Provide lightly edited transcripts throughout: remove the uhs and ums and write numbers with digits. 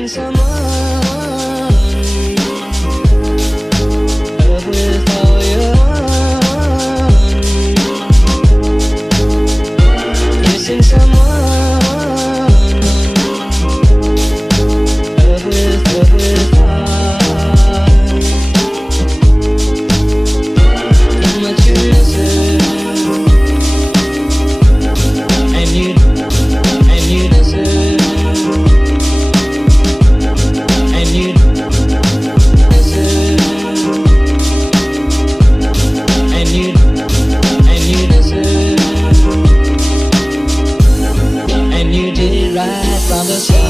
missing someone. Love with all your heart. Missing someone. Love with heart. How much you miss her. And you deserve. And you deserve. And you deserve. And you did it right from the start.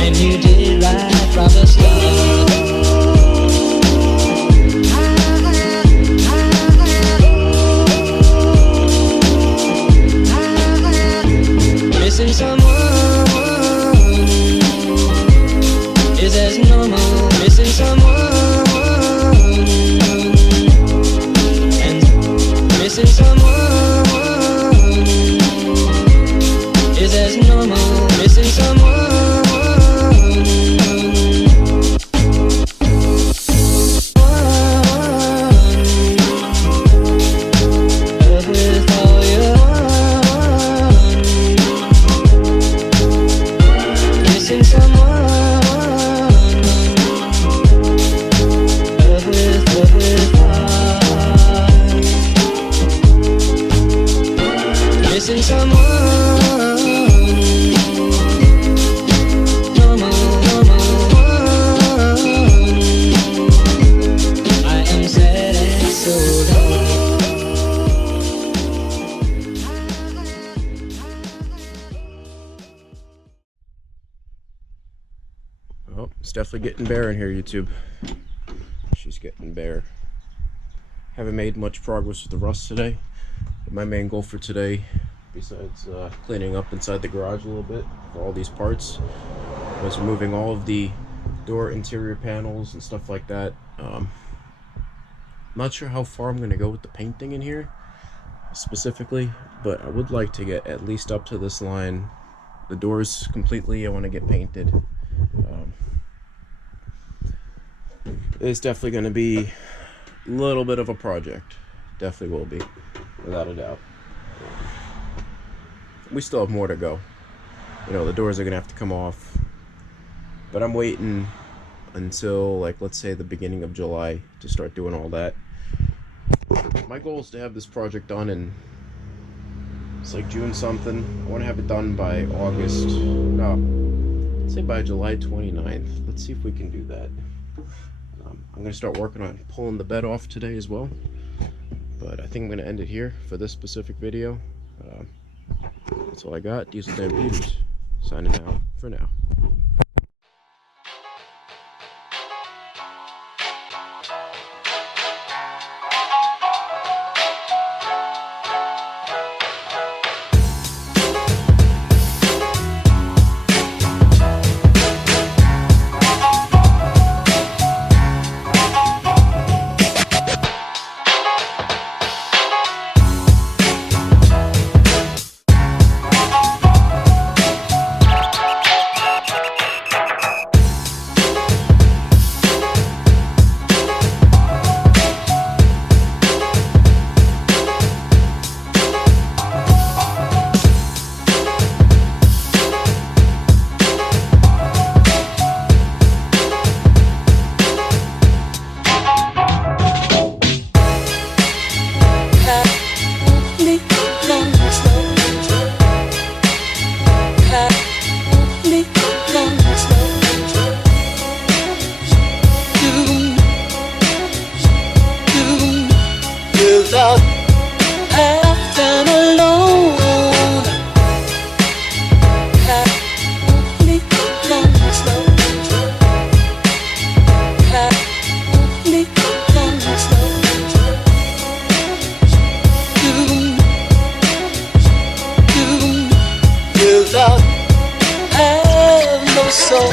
And you did it right from the start. Missing someone is as normal. Missing someone and missing someone is as normal. Missing someone. Love with all your heart. Missing someone. Love with heart. Missing someone. I am sad and so lonely. Oh, it's definitely getting bare in here, YouTube. She's getting bare. Haven't made much progress with the rust today. But my main goal for today, besides cleaning up inside the garage a little bit for all these parts, was removing all of the door interior panels and stuff like that. Not sure how far I'm going to go with the painting in here specifically, but I would like to get at least up to this line. The doors completely I want to get painted. It's definitely going to be a little bit of a project. Definitely will be, without a doubt. We still have more to go. You know, the doors are going to have to come off. But I'm waiting until, like, let's say the beginning of July to start doing all that. My goal is to have this project done in, it's like June something. I want to have it done by August. No, let's say by July 29th. Let's see if we can do that. I'm going to start working on pulling the bed off today as well. But I think I'm going to end it here for this specific video. That's all I got. Diesel Dan Peters signing out for now. Without acting alone, have me come slow, have me come slow. You without have no soul.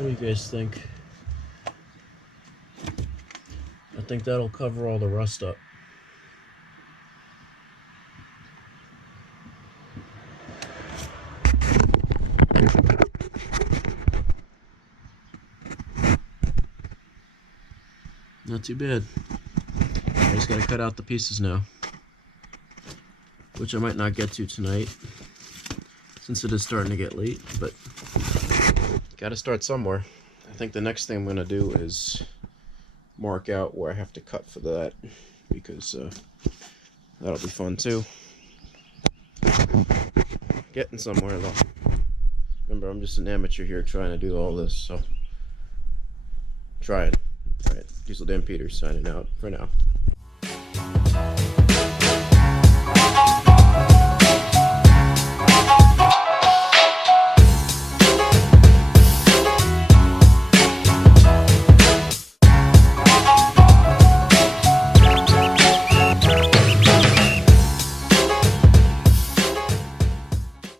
What do you guys think? I think that'll cover all the rust up. Not too bad. I just gotta cut out the pieces now, which I might not get to tonight since it is starting to get late, but gotta start somewhere. I think the next thing I'm gonna do is mark out where I have to cut for that, because that'll be fun too. Getting somewhere though. Remember, I'm just an amateur here trying to do all this, so try it. Alright, Diesel Dan Peters signing out for now.